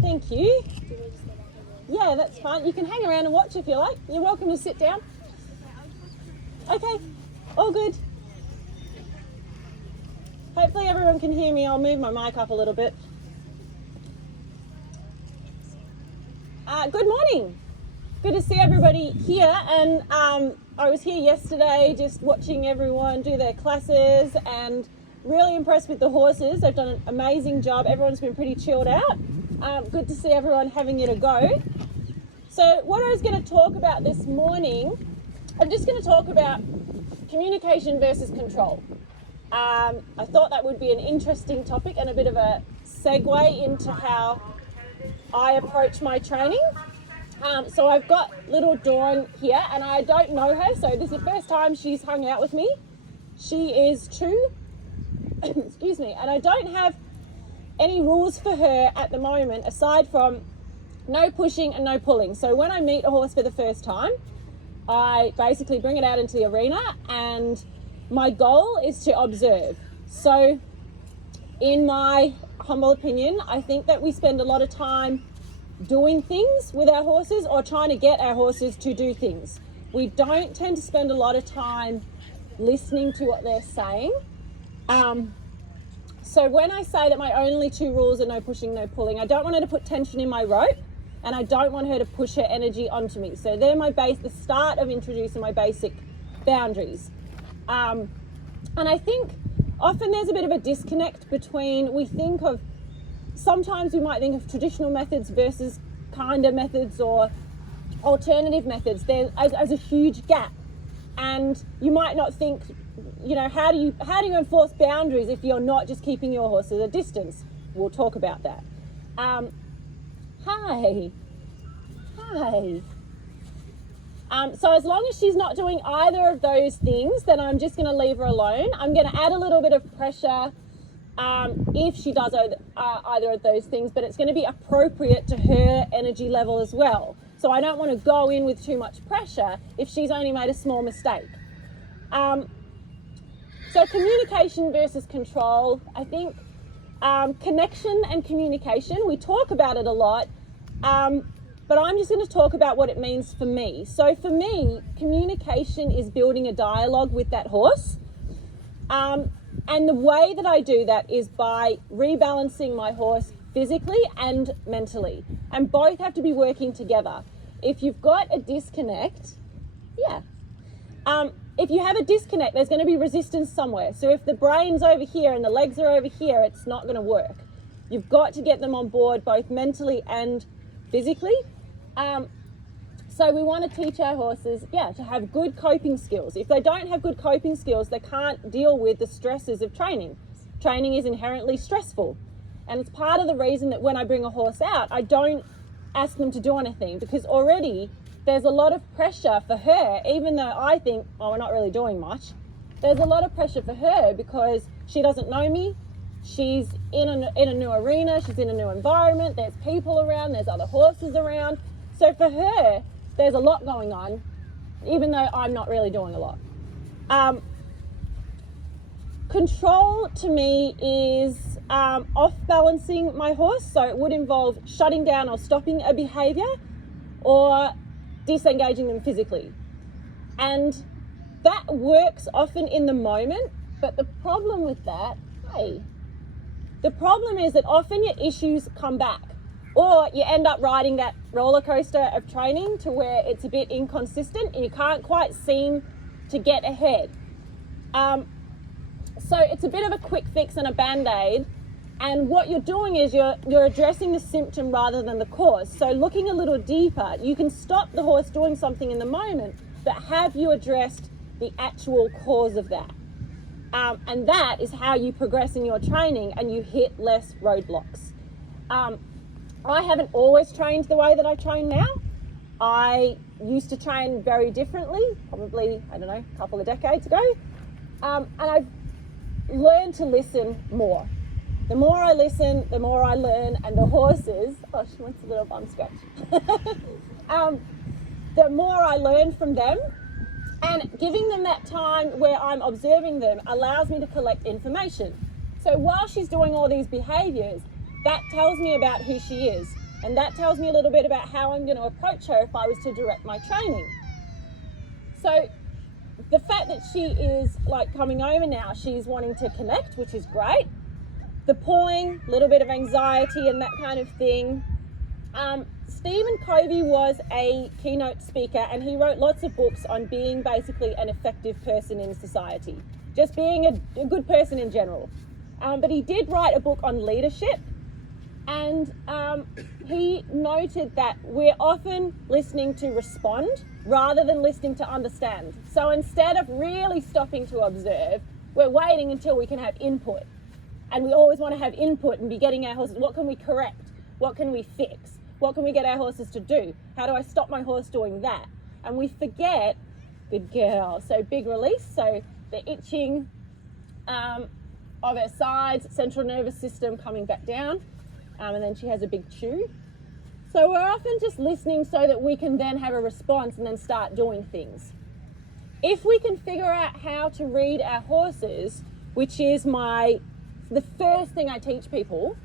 Thank you. Yeah, that's fine. You can hang around and watch if you like. You're welcome to sit down. Okay, all good. Hopefully everyone can hear me. I'll move my mic up a little bit. Good morning. Good to see everybody here. And I was here yesterday just watching everyone do their classes and really impressed with the horses. They've done an amazing job. Everyone's been pretty chilled out. Good to see everyone having it a go. So what I was going to talk about this morning, I'm just going to talk about communication versus control. I thought that would be an interesting topic and a bit of a segue into how I approach my training. So I've got little Dawn here, and I don't know her, so this is the first time she's hung out with me. She is 2, excuse me, and I don't have any rules for her at the moment aside from no pushing and no pulling. So when I meet a horse for the first time, I basically bring it out into the arena, and my goal is to observe. So in my humble opinion, I think that we spend a lot of time doing things with our horses or trying to get our horses to do things. We don't tend to spend a lot of time listening to what they're saying. So when I say that my only 2 rules are no pushing, no pulling, I don't want her to put tension in my rope, and I don't want her to push her energy onto me. So they're the start of introducing my basic boundaries. And I think often there's a bit of a disconnect between, sometimes we might think of traditional methods versus kinder methods or alternative methods. There's a huge gap, and you might not think, how do you enforce boundaries if you're not just keeping your horse at a distance? We'll talk about that. Hi. So as long as she's not doing either of those things, then I'm just going to leave her alone. I'm going to add a little bit of pressure if she does either of those things, but it's going to be appropriate to her energy level as well. So I don't want to go in with too much pressure if she's only made a small mistake. So communication versus control, I think connection and communication, we talk about it a lot, but I'm just going to talk about what it means for me. So for me, communication is building a dialogue with that horse. And the way that I do that is by rebalancing my horse physically and mentally. And both have to be working together. If you've got a disconnect, if you have a disconnect, there's going to be resistance somewhere. So if the brain's over here and the legs are over here, it's not going to work. You've got to get them on board both mentally and physically. So we want to teach our horses, to have good coping skills. If they don't have good coping skills, they can't deal with the stresses of training. Training is inherently stressful. And it's part of the reason that when I bring a horse out, I don't ask them to do anything, because already there's a lot of pressure for her, even though I think, we're not really doing much. There's a lot of pressure for her because she doesn't know me. She's in a new arena. She's in a new environment. There's people around. There's other horses around. So for her, there's a lot going on, even though I'm not really doing a lot. Control to me is off-balancing my horse. So it would involve shutting down or stopping a behavior or disengaging them physically. And that works often in the moment, but the problem with that, the problem is that often your issues come back, or you end up riding that roller coaster of training to where it's a bit inconsistent and you can't quite seem to get ahead. So it's a bit of a quick fix and a band-aid, and what you're doing is you're addressing the symptom rather than the cause. So looking a little deeper, you can stop the horse doing something in the moment, but have you addressed the actual cause of that? And that is how you progress in your training and you hit less roadblocks. I haven't always trained the way that I train now. I used to train very differently, probably, a couple of decades ago. And I've learned to listen more. The more I listen, the more I learn, and the horses, she wants a little bum scratch. The more I learn from them, and giving them that time where I'm observing them allows me to collect information. So while she's doing all these behaviors, that tells me about who she is. And that tells me a little bit about how I'm going to approach her if I was to direct my training. So the fact that she is like coming over now, she's wanting to connect, which is great. The pulling, a little bit of anxiety and that kind of thing. Stephen Covey was a keynote speaker, and he wrote lots of books on being basically an effective person in society, just being a good person in general. But he did write a book on leadership, and he noted that we're often listening to respond rather than listening to understand. So instead of really stopping to observe, we're waiting until we can have input. And we always want to have input and be getting our horses, what can we correct? What can we fix? What can we get our horses to do? How do I stop my horse doing that? And we forget, good girl, so big release, so the itching of her sides, central nervous system coming back down, and then she has a big chew. So we're often just listening so that we can then have a response and then start doing things. If we can figure out how to read our horses, which is the first thing I teach people,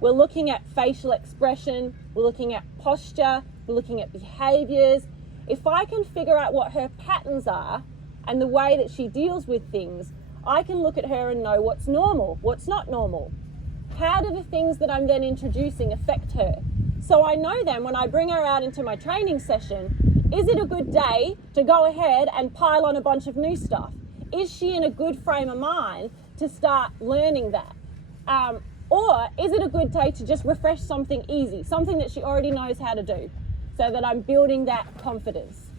we're looking at facial expression, we're looking at posture, we're looking at behaviors. If I can figure out what her patterns are and the way that she deals with things, I can look at her and know what's normal, what's not normal. How do the things that I'm then introducing affect her? So I know then when I bring her out into my training session, is it a good day to go ahead and pile on a bunch of new stuff? Is she in a good frame of mind to start learning that? Or is it a good day to just refresh something easy, something that she already knows how to do, so that I'm building that confidence?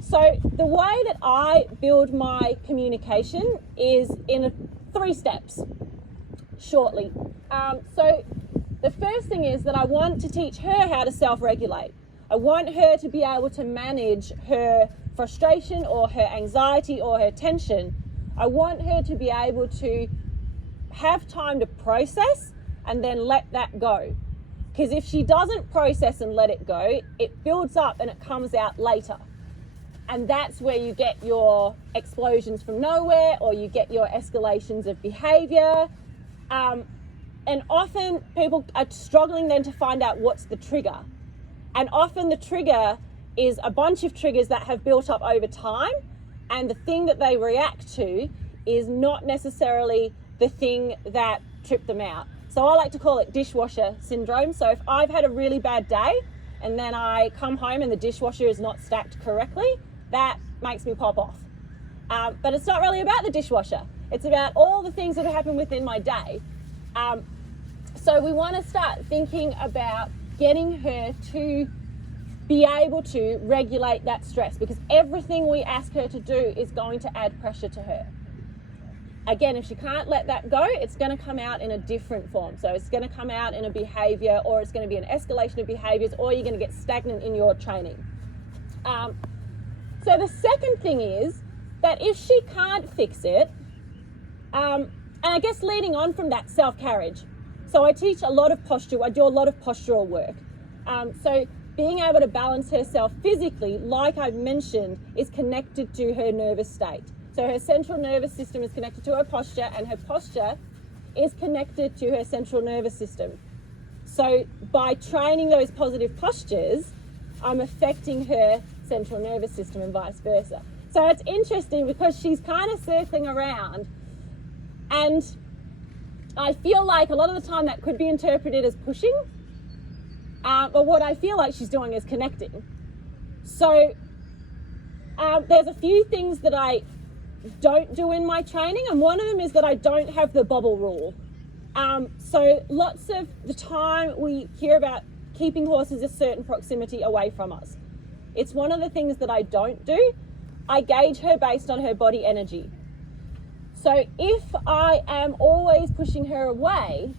So the way that I build my communication is in 3 steps, shortly. So the first thing is that I want to teach her how to self-regulate. I want her to be able to manage her frustration or her anxiety or her tension. I want her to be able to have time to process and then let that go. Because if she doesn't process and let it go, it builds up and it comes out later. And that's where you get your explosions from nowhere, or you get your escalations of behavior. And often people are struggling then to find out what's the trigger. And often the trigger is a bunch of triggers that have built up over time, and the thing that they react to is not necessarily the thing that tripped them out. So I like to call it dishwasher syndrome. So if I've had a really bad day and then I come home and the dishwasher is not stacked correctly, that makes me pop off. But it's not really about the dishwasher. It's about all the things that have happened within my day. So we want to start thinking about getting her to be able to regulate that stress, because everything we ask her to do is going to add pressure to her. Again, if she can't let that go, it's going to come out in a different form. So it's going to come out in a behavior, or it's going to be an escalation of behaviors, or you're going to get stagnant in your training. So the second thing is that if she can't fix it, and I guess leading on from that, self-carriage. So I teach a lot of posture, I do a lot of postural work. So being able to balance herself physically, like I've mentioned, is connected to her nervous state. So her central nervous system is connected to her posture, and her posture is connected to her central nervous system. So by training those positive postures, I'm affecting her central nervous system and vice versa. So it's interesting because she's kind of circling around, and I feel like a lot of the time that could be interpreted as pushing, but what I feel like she's doing is connecting. So there's a few things that I don't do in my training, and one of them is that I don't have the bobble rule. So lots of the time we hear about keeping horses a certain proximity away from us. It's one of the things that I don't do. I gauge her based on her body energy. So if I am always pushing her away,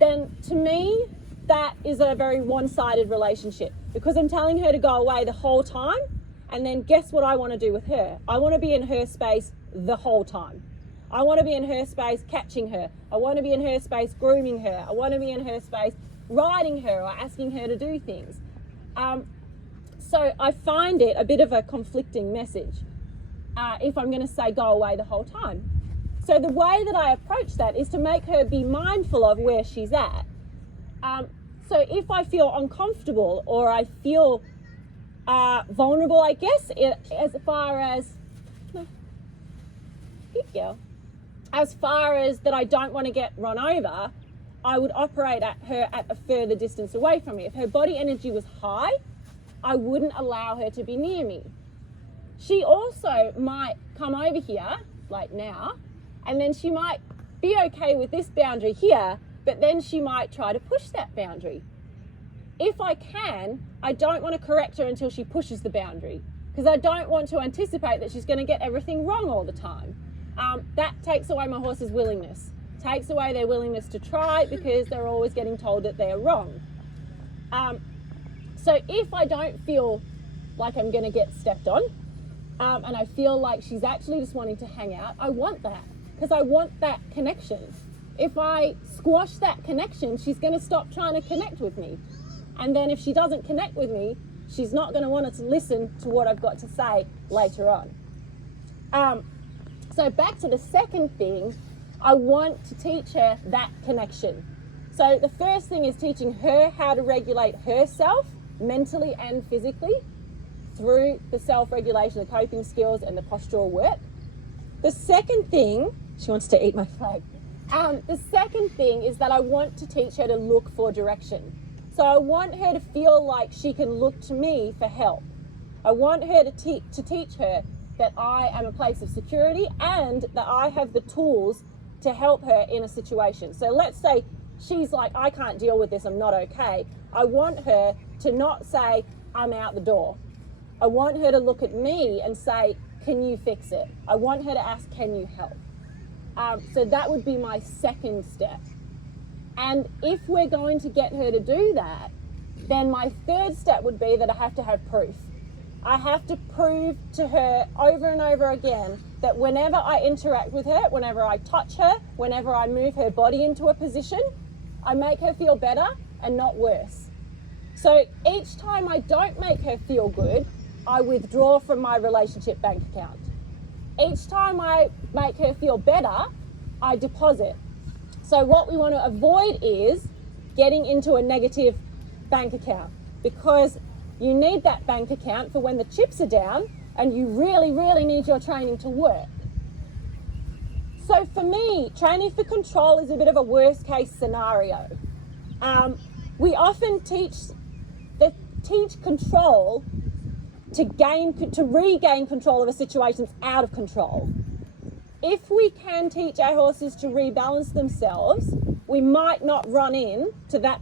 then to me that is a very one-sided relationship, because I'm telling her to go away the whole time. And then guess what I want to do with her? I want to be in her space the whole time. I want to be in her space catching her. I want to be in her space grooming her. I want to be in her space riding her or asking her to do things. So I find it a bit of a conflicting message if I'm going to say go away the whole time. So the way that I approach that is to make her be mindful of where she's at. So if I feel uncomfortable or I feel vulnerable, I guess, as far as, no, good girl, as far as that I don't want to get run over, I would operate at her at a further distance away from me. If her body energy was high, I wouldn't allow her to be near me. She also might come over here, like now, and then she might be okay with this boundary here, but then she might try to push that boundary. If I can, I don't want to correct her until she pushes the boundary, because I don't want to anticipate that she's going to get everything wrong all the time. That takes away my horse's willingness, takes away their willingness to try, because they're always getting told that they're wrong. So if I don't feel like I'm going to get stepped on, and I feel like she's actually just wanting to hang out, I want that, because I want that connection. If I squash that connection, she's going to stop trying to connect with me. And then if she doesn't connect with me, she's not going to want to listen to what I've got to say later on. So back to the second thing, I want to teach her that connection. So the first thing is teaching her how to regulate herself mentally and physically through the self-regulation, the coping skills and the postural work. The second thing, she wants to eat my flag. The second thing is that I want to teach her to look for direction. So I want her to feel like she can look to me for help. I want her to teach her that I am a place of security and that I have the tools to help her in a situation. So let's say she's like, I can't deal with this, I'm not okay. I want her to not say, I'm out the door. I want her to look at me and say, can you fix it? I want her to ask, can you help? So that would be my second step. And if we're going to get her to do that, then my third step would be that I have to have proof. I have to prove to her over and over again that whenever I interact with her, whenever I touch her, whenever I move her body into a position, I make her feel better and not worse. So each time I don't make her feel good, I withdraw from my relationship bank account. Each time I make her feel better, I deposit. So what we want to avoid is getting into a negative bank account, because you need that bank account for when the chips are down and you really, really need your training to work. So for me, training for control is a bit of a worst case scenario. We often teach control to regain control of a situation that's out of control. If we can teach our horses to rebalance themselves, we might not run in to that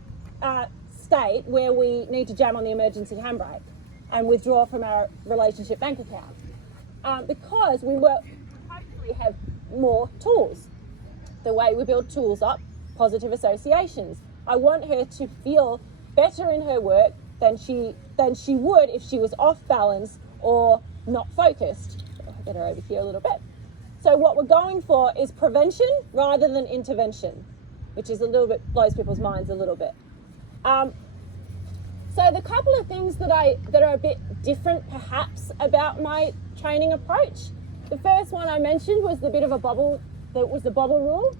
state where we need to jam on the emergency handbrake and withdraw from our relationship bank account, because we will hopefully have more tools. The way we build tools up, positive associations. I want her to feel better in her work than she would if she was off balance or not focused. I'll get her over here a little bit. So what we're going for is prevention rather than intervention, which is a little bit, blows people's minds a little bit. So the couple of things that are a bit different perhaps about my training approach. The first one I mentioned was the bobble rule.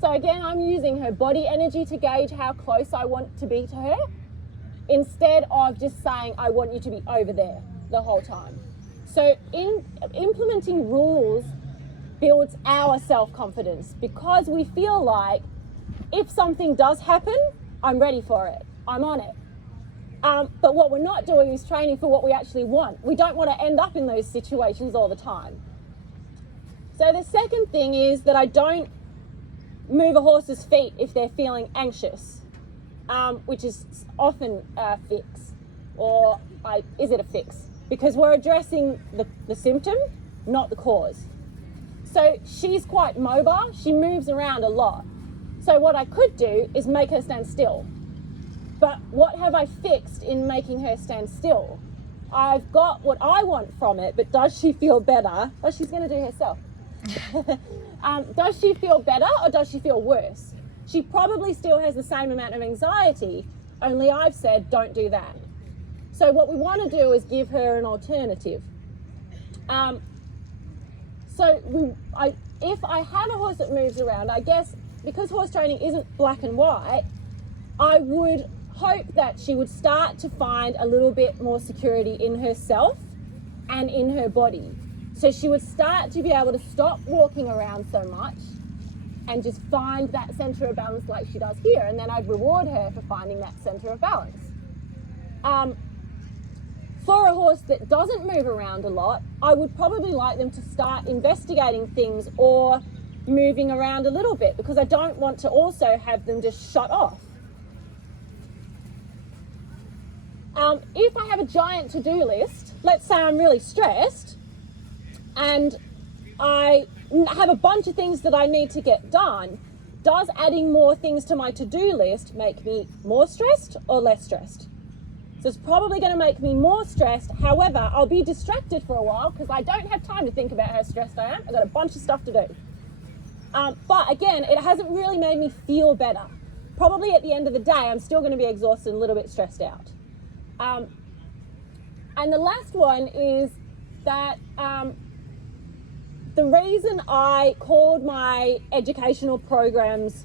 So again, I'm using her body energy to gauge how close I want to be to her, instead of just saying, I want you to be over there the whole time. So in implementing rules builds our self-confidence, because we feel like if something does happen, I'm ready for it, I'm on it. But what we're not doing is training for what we actually want. We don't want to end up in those situations all the time. So the second thing is that I don't move a horse's feet if they're feeling anxious, which is often a fix, or is it a fix? Because we're addressing the symptom, not the cause. So she's quite mobile, she moves around a lot. So what I could do is make her stand still. But what have I fixed in making her stand still? I've got what I want from it, but does she feel better? Oh, she's going to do herself. Does she feel better or does she feel worse? She probably still has the same amount of anxiety, only I've said don't do that. So what we want to do is give her an alternative. if I have a horse that moves around, I guess because horse training isn't black and white, I would hope that she would start to find a little bit more security in herself and in her body. So she would start to be able to stop walking around so much and just find that center of balance like she does here. And then I'd reward her for finding that center of balance. For a horse that doesn't move around a lot, I would probably like them to start investigating things or moving around a little bit, because I don't want to also have them just shut off. If I have a giant to-do list, let's say I'm really stressed and I have a bunch of things that I need to get done, does adding more things to my to-do list make me more stressed or less stressed? So it's probably going to make me more stressed. However, I'll be distracted for a while because I don't have time to think about how stressed I am. I've got a bunch of stuff to do. But again, it hasn't really made me feel better. Probably at the end of the day, I'm still going to be exhausted and a little bit stressed out. And the last one is that the reason I called my educational programs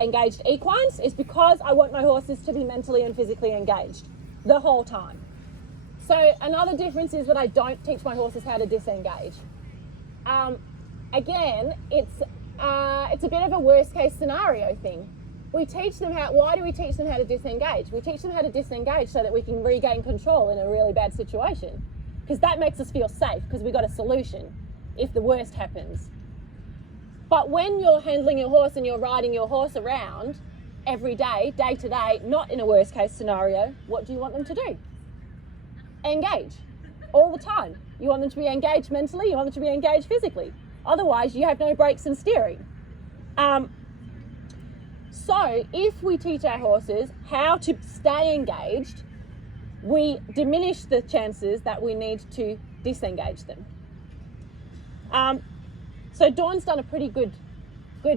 Engaged Equines is because I want my horses to be mentally and physically engaged the whole time. So another difference is that I don't teach my horses how to disengage. Again, it's a bit of a worst case scenario thing. We teach them why do we teach them how to disengage? We teach them how to disengage so that we can regain control in a really bad situation, because that makes us feel safe because we got a solution if the worst happens. But when you're handling your horse and you're riding your horse around every day, day to day, not in a worst case scenario, what do you want them to do? Engage all the time. You want them to be engaged mentally, you want them to be engaged physically. Otherwise, you have no brakes and steering. So if we teach our horses how to stay engaged, we diminish the chances that we need to disengage them. So Dawn's done a pretty good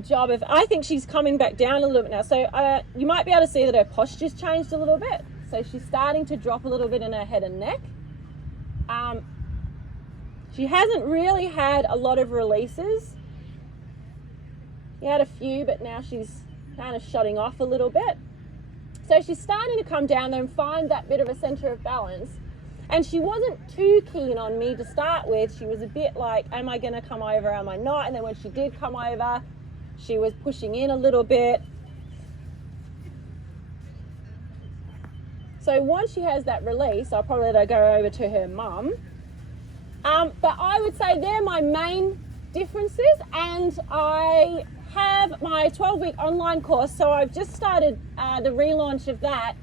job of, I think she's coming back down a little bit now. So you might be able to see that her posture's changed a little bit. So she's starting to drop a little bit in her head and neck. She hasn't really had a lot of releases. She had a few, but now she's kind of shutting off a little bit. So she's starting to come down there and find that bit of a center of balance. And she wasn't too keen on me to start with. She was a bit like, am I going to come over, am I not? And then when she did come over, she was pushing in a little bit. So once she has that release, I'll probably let her go over to her mum. But I would say they're my main differences, and I have my 12-week online course, so I've just started the relaunch of that,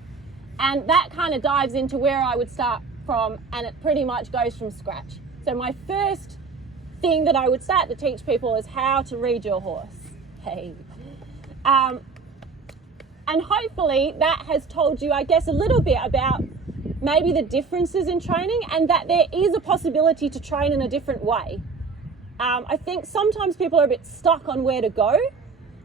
and that kind of dives into where I would start from, and it pretty much goes from scratch. So my first thing that I would start to teach people is how to read your horse. Hey. And hopefully that has told you, I guess, a little bit about maybe the differences in training, and that there is a possibility to train in a different way. I think sometimes people are a bit stuck on where to go,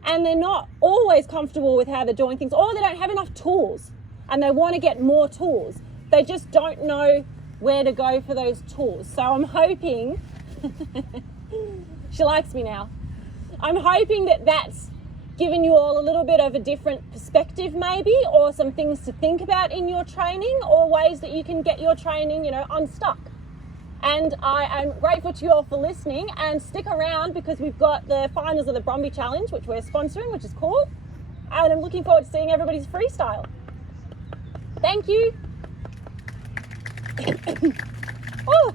and they're not always comfortable with how they're doing things, or they don't have enough tools and they want to get more tools. They just don't know where to go for those tools. So I'm hoping, she likes me now, I'm hoping that that's given you all a little bit of a different perspective maybe, or some things to think about in your training, or ways that you can get your training, unstuck. And I am grateful to you all for listening, and stick around because we've got the finals of the Brumby Challenge, which we're sponsoring, which is cool. And I'm looking forward to seeing everybody's freestyle. Thank you. Oh.